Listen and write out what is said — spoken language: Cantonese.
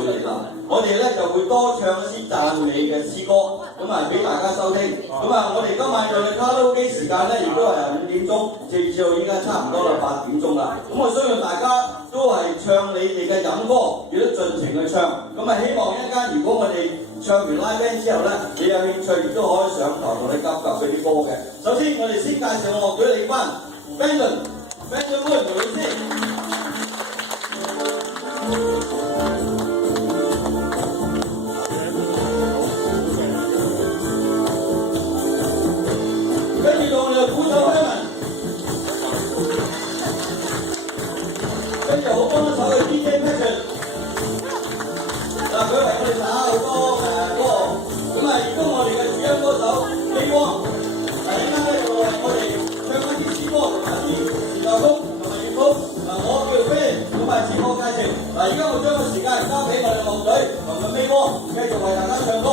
會嚟啦。我哋咧就會多唱一啲讚美嘅詩歌，咁啊俾大家收聽。咁啊，我哋今晚嘅卡拉 OK 時間咧，亦都係5點鐘，直至到依家差唔多啦8點鐘啦。咁我相信大家都係唱你哋嘅飲歌，亦都盡情去唱。咁啊，希望一陣間如果我哋唱完 live band 之後咧，你有興趣亦都可以上台同你夾嗰啲歌嘅。首先我哋先介紹樂隊領班 Benjamin Wood 女士。跟住到我哋鼓手 Herman， 跟住好幫手嘅 DJ Patrick， 佢為我哋打好多歌，咁啊亦都我哋嘅主音歌手李光，依家咧就為我哋唱一啲詩歌同埋一啲時代曲同埋粵曲。我叫 Phil， 咁啊自我介紹。而家我將個時間交俾我哋樂隊同埋飛哥，繼續為大家唱歌。